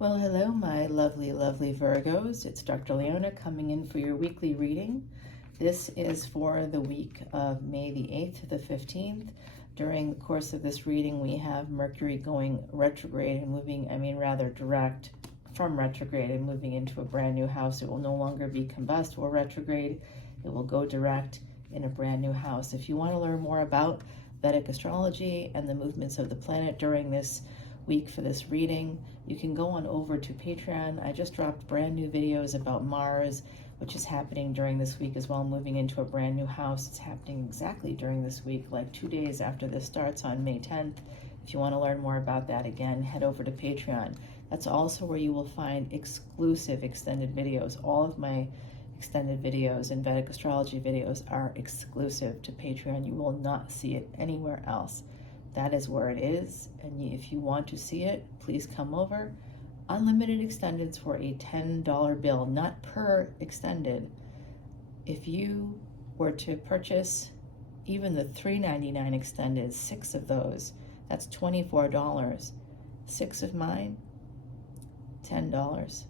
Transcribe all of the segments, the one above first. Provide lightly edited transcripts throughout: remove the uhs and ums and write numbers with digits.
Well, hello, my lovely, lovely Virgos. It's Dr. Leona coming in for your weekly reading. This is for the week of May the 8th to the 15th. During the course of this reading, we have Mercury going retrograde and moving, rather direct from retrograde and moving into a brand new house. It will no longer be combust or retrograde. It will go direct in a brand new house. If you want to learn more about Vedic astrology and the movements of the planet during this week for this reading, you can go on over to Patreon. I just dropped brand new videos about Mars, which is happening during this week as well, moving into a brand new house. It's happening exactly during this week, like 2 days after this starts on May 10th. If you want to learn more about that, again, head over to Patreon. That's also where you will find exclusive extended videos. All of my extended videos and Vedic astrology videos are exclusive to Patreon. You will not see it anywhere else. That is where it is, and if you want to see it, please come over. Unlimited extendeds for a $10 bill, not per extended. If you were to purchase even the $3.99 extended, 6 of those, that's $24. 6 of mine, $10.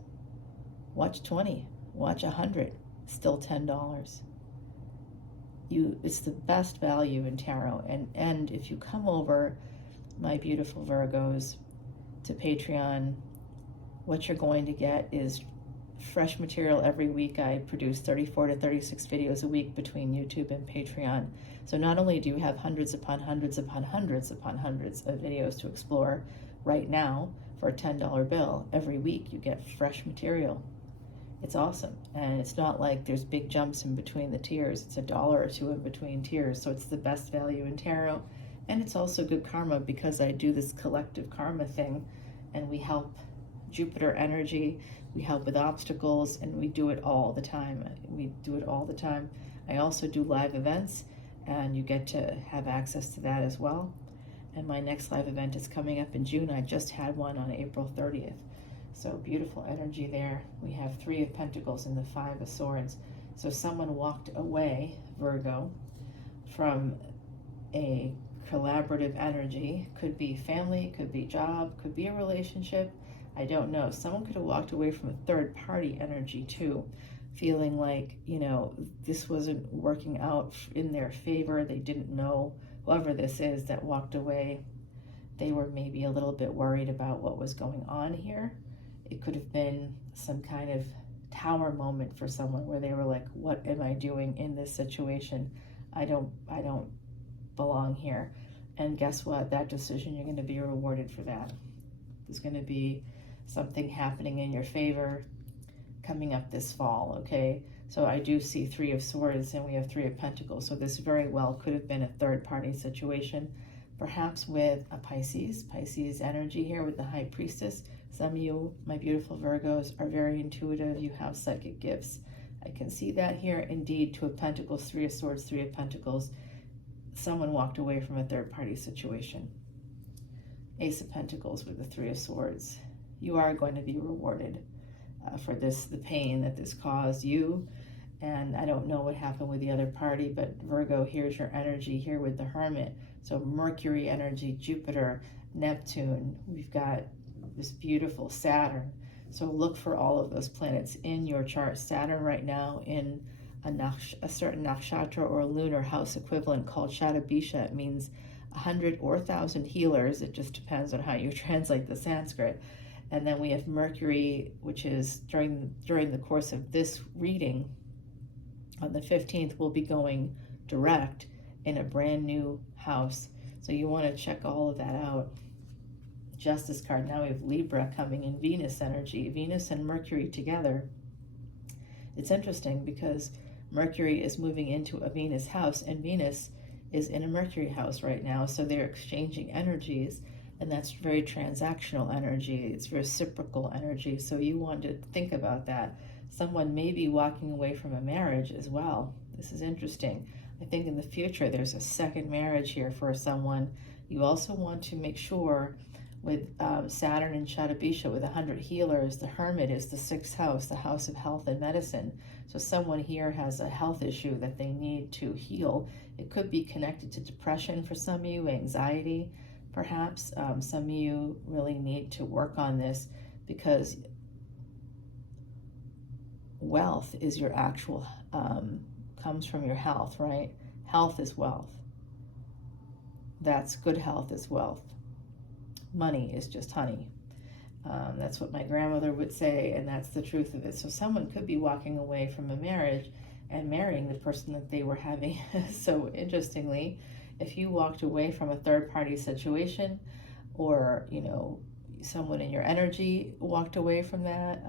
Watch 20, watch 100, still $10. It's the best value in tarot. And if you come over, my beautiful Virgos, to Patreon, what you're going to get is fresh material every week. I produce 34 to 36 videos a week between YouTube and Patreon. So not only do you have hundreds upon hundreds upon hundreds upon hundreds of videos to explore right now for a $10 bill, every week you get fresh material. It's awesome, and it's not like there's big jumps in between the tiers. It's $1 or $2 in between tiers, so it's the best value in tarot. And it's also good karma because I do this collective karma thing, and we help Jupiter energy, we help with obstacles, and we do it all the time. I also do live events, and you get to have access to that as well. And my next live event is coming up in June. I just had one on April 30th. So beautiful energy there. We have 3 of Pentacles and the 5 of Swords. So someone walked away, Virgo, from a collaborative energy. Could be family, could be job, could be a relationship. I don't know. Someone could have walked away from a third party energy too, feeling like, this wasn't working out in their favor. They didn't know. Whoever this is that walked away, they were maybe a little bit worried about what was going on here. It could have been some kind of tower moment for someone where they were like, what am I doing in this situation? I don't belong here. And guess what? That decision, you're going to be rewarded for that. There's going to be something happening in your favor coming up this fall, okay? So I do see 3 of Swords and we have 3 of Pentacles. So this very well could have been a third party situation, perhaps with a Pisces energy here with the High Priestess. Some of you, my beautiful Virgos, are very intuitive. You have psychic gifts. I can see that here. Indeed, 2 of Pentacles, 3 of Swords, 3 of Pentacles. Someone walked away from a third-party situation. Ace of Pentacles with the 3 of Swords. You are going to be rewarded for this, the pain that this caused you. And I don't know what happened with the other party, but Virgo, here's your energy here with the Hermit. So Mercury energy, Jupiter, Neptune. We've got this beautiful Saturn. So look for all of those planets in your chart. Saturn right now in a certain nakshatra or lunar house equivalent called Shatabisha. It means 100 or 1,000 healers. It just depends on how you translate the Sanskrit. And then we have Mercury, which is during the course of this reading, on the 15th, will be going direct in a brand new house. So you want to check all of that out. Justice card. Now we have Libra coming in, Venus energy, Venus and Mercury together. It's interesting because Mercury is moving into a Venus house and Venus is in a Mercury house right now. So they're exchanging energies, and that's very transactional energy. It's reciprocal energy. So you want to think about that. Someone may be walking away from a marriage as well. This is interesting. I think in the future there's a second marriage here for someone. You also want to make sure with Saturn and Shatabisha with 100 healers, the Hermit is the 6th house, the house of health and medicine. So someone here has a health issue that they need to heal. It could be connected to depression for some of you, anxiety perhaps. Some of you really need to work on this because wealth is your actual, comes from your health, right? Health is wealth. That's good health is wealth. Money is just honey. That's what my grandmother would say, and that's the truth of it. So someone could be walking away from a marriage and marrying the person that they were having. So interestingly, if you walked away from a third-party situation, or someone in your energy walked away from that,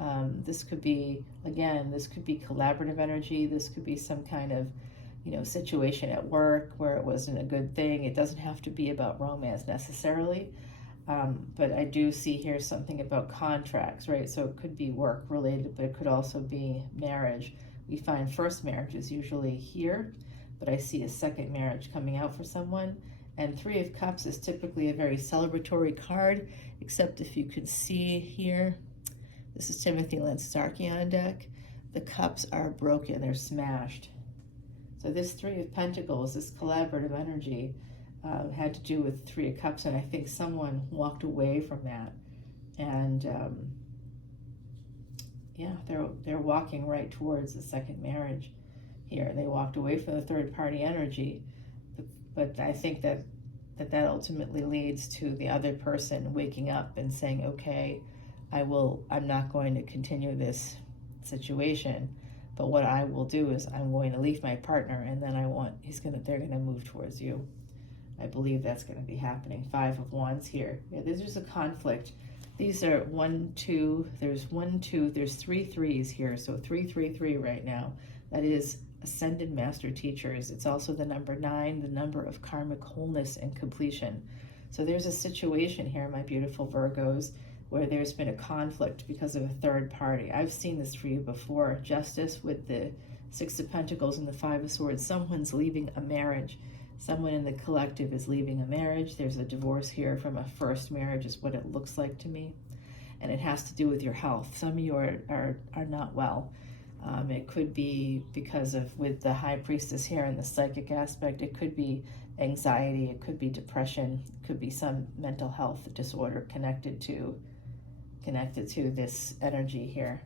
this could be, again, this could be collaborative energy. This could be some kind of situation at work where it wasn't a good thing. It doesn't have to be about romance necessarily. But I do see here something about contracts, right? So it could be work related, but it could also be marriage. We find first marriage is usually here, but I see a second marriage coming out for someone. And Three of Cups is typically a very celebratory card, except if you could see here, this is Timothy Lentz's Archeon deck. The cups are broken, they're smashed. So this Three of Pentacles, this collaborative energy, had to do with Three of Cups, and I think someone walked away from that. And yeah, they're walking right towards the second marriage here. They walked away from the third party energy, but I think that ultimately leads to the other person waking up and saying, okay, I'm not going to continue this situation, but what I will do is I'm going to leave my partner, and then they're gonna move towards you. I believe that's going to be happening. Five of Wands here. Yeah, there's just a conflict. These are 1, 2, there's 1, 2, there's 3 threes here. So 3, 3, 3 right now. That is Ascended Master Teachers. It's also the number 9, the number of karmic wholeness and completion. So there's a situation here, my beautiful Virgos, where there's been a conflict because of a third party. I've seen this for you before. Justice with the Six of Pentacles and the Five of Swords. Someone's leaving a marriage. Someone in the collective is leaving a marriage. There's a divorce here from a first marriage is what it looks like to me. And it has to do with your health. Some of you are not well. It could be because with the High Priestess here and the psychic aspect, it could be anxiety, it could be depression, it could be some mental health disorder connected to this energy here.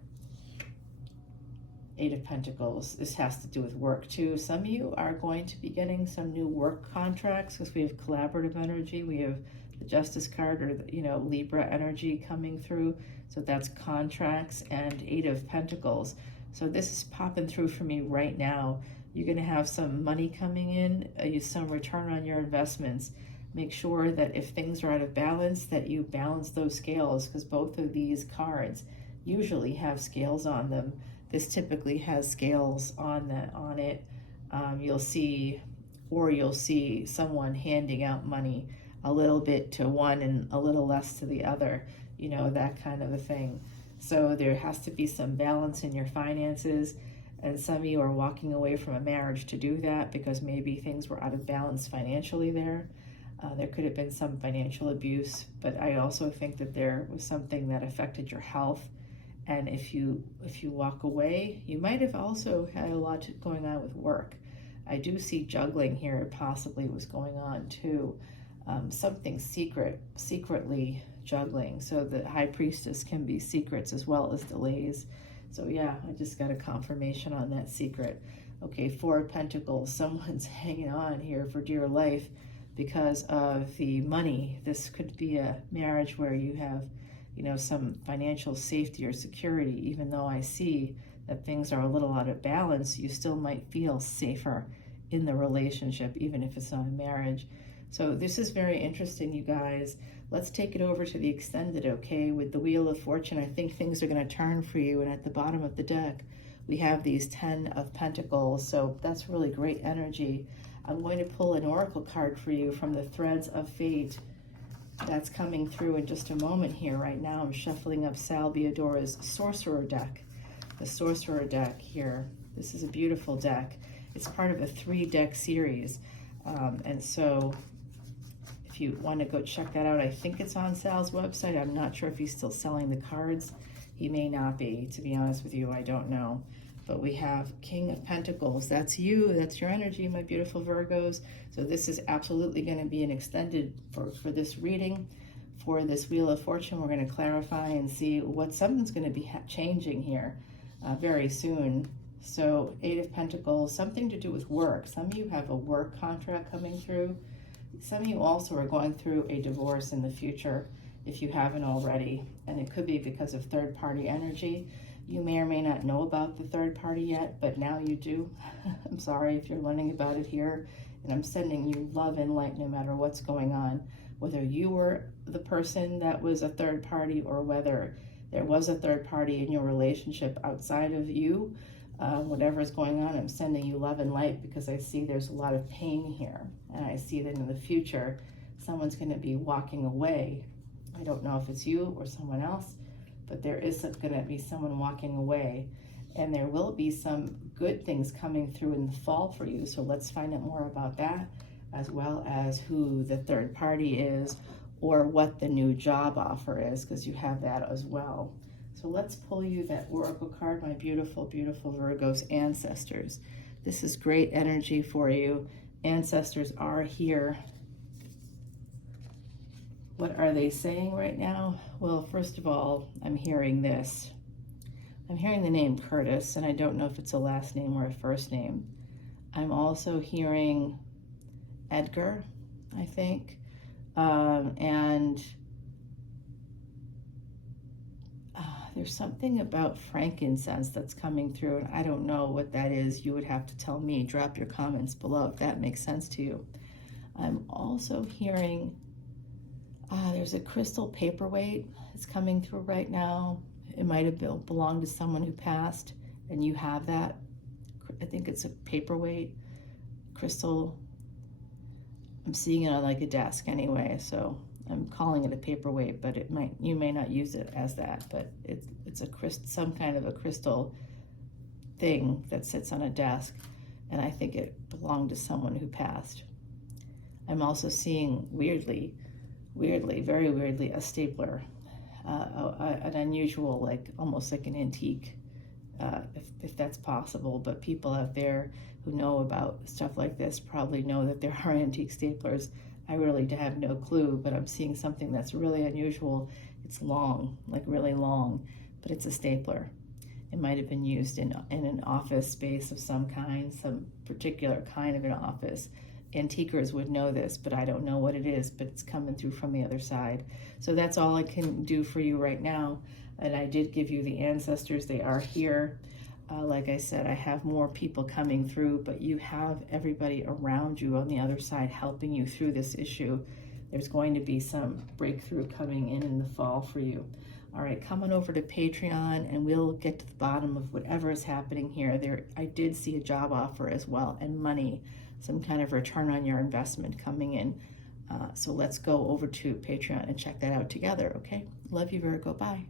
Eight of Pentacles. This has to do with work too. Some of you are going to be getting some new work contracts because we have collaborative energy. We have the Justice card, or Libra energy coming through. So that's contracts and Eight of Pentacles. So this is popping through for me right now. You're going to have some money coming in, some return on your investments. Make sure that if things are out of balance, that you balance those scales, because both of these cards usually have scales on them. This typically has scales on it. You'll see someone handing out money, a little bit to one and a little less to the other, that kind of a thing. So there has to be some balance in your finances, and some of you are walking away from a marriage to do that because maybe things were out of balance financially there. There could have been some financial abuse, but I also think that there was something that affected your health. And if you walk away, you might have also had a lot going on with work. I do see juggling here, possibly was going on too. Something secretly juggling. So the High Priestess can be secrets as well as delays. So yeah, I just got a confirmation on that secret. Okay, Four of Pentacles. Someone's hanging on here for dear life because of the money. This could be a marriage where you have some financial safety or security. Even though I see that things are a little out of balance, you still might feel safer in the relationship, even if it's not a marriage. So this is very interesting, you guys. Let's take it over to the extended, okay? With the Wheel of Fortune, I think things are going to turn for you. And at the bottom of the deck, we have these 10 of Pentacles. So that's really great energy. I'm going to pull an oracle card for you from the Threads of Fate. That's coming through in just a moment here. Right now, I'm shuffling up Sal Biodora's Sorcerer deck. The Sorcerer deck here. This is a beautiful deck. It's part of a 3-deck series. And so if you want to go check that out, I think it's on Sal's website. I'm not sure if he's still selling the cards. He may not be, to be honest with you. I don't know. But we have King of Pentacles. That's you. That's your energy, my beautiful Virgos. So this is absolutely going to be an extended for this reading. for this Wheel of Fortune, we're going to clarify and see what something's going to be changing here very soon. So 8 of Pentacles, something to do with work. Some of you have a work contract coming through. Some of you also are going through a divorce in the future if you haven't already. And it could be because of third-party energy. You may or may not know about the third party yet, but now you do. I'm sorry if you're learning about it here. And I'm sending you love and light no matter what's going on. Whether you were the person that was a third party or whether there was a third party in your relationship outside of you, whatever is going on, I'm sending you love and light because I see there's a lot of pain here. And I see that in the future, someone's going to be walking away. I don't know if it's you or someone else, but there is going to be someone walking away. And there will be some good things coming through in the fall for you. So let's find out more about that, as well as who the third party is or what the new job offer is, because you have that as well. So let's pull you that Oracle card, my beautiful, beautiful Virgos, ancestors. This is great energy for you. Ancestors are here. What are they saying right now? Well, first of all, I'm hearing this. I'm hearing the name Curtis, and I don't know if it's a last name or a first name. I'm also hearing Edgar, I think, and there's something about frankincense that's coming through, and I don't know what that is. You would have to tell me. Drop your comments below if that makes sense to you. I'm also hearing there's a crystal paperweight that's coming through right now. It might have belonged to someone who passed, and you have that. I think it's a paperweight, crystal. I'm seeing it on like a desk anyway, so I'm calling it a paperweight, but you may not use it as that, but it's some kind of a crystal thing that sits on a desk, and I think it belonged to someone who passed. I'm also seeing weirdly, very weirdly, a stapler, an unusual, like almost like an antique, if that's possible. But people out there who know about stuff like this probably know that there are antique staplers. I really have no clue, but I'm seeing something that's really unusual. It's long, like really long, but it's a stapler. It might have been used in an office space of some kind, some particular kind of an office. Antiquers would know this, but I don't know what it is, but it's coming through from the other side. So that's all I can do for you right now. And I did give you the ancestors. They are here. Like I said, I have more people coming through, but you have everybody around you on the other side helping you through this issue. There's going to be some breakthrough coming in the fall for you. All right, come on over to Patreon and we'll get to the bottom of whatever is happening here. I did see a job offer as well, and money, some kind of return on your investment coming in. So let's go over to Patreon and check that out together, okay? Love you, Virgo. Bye.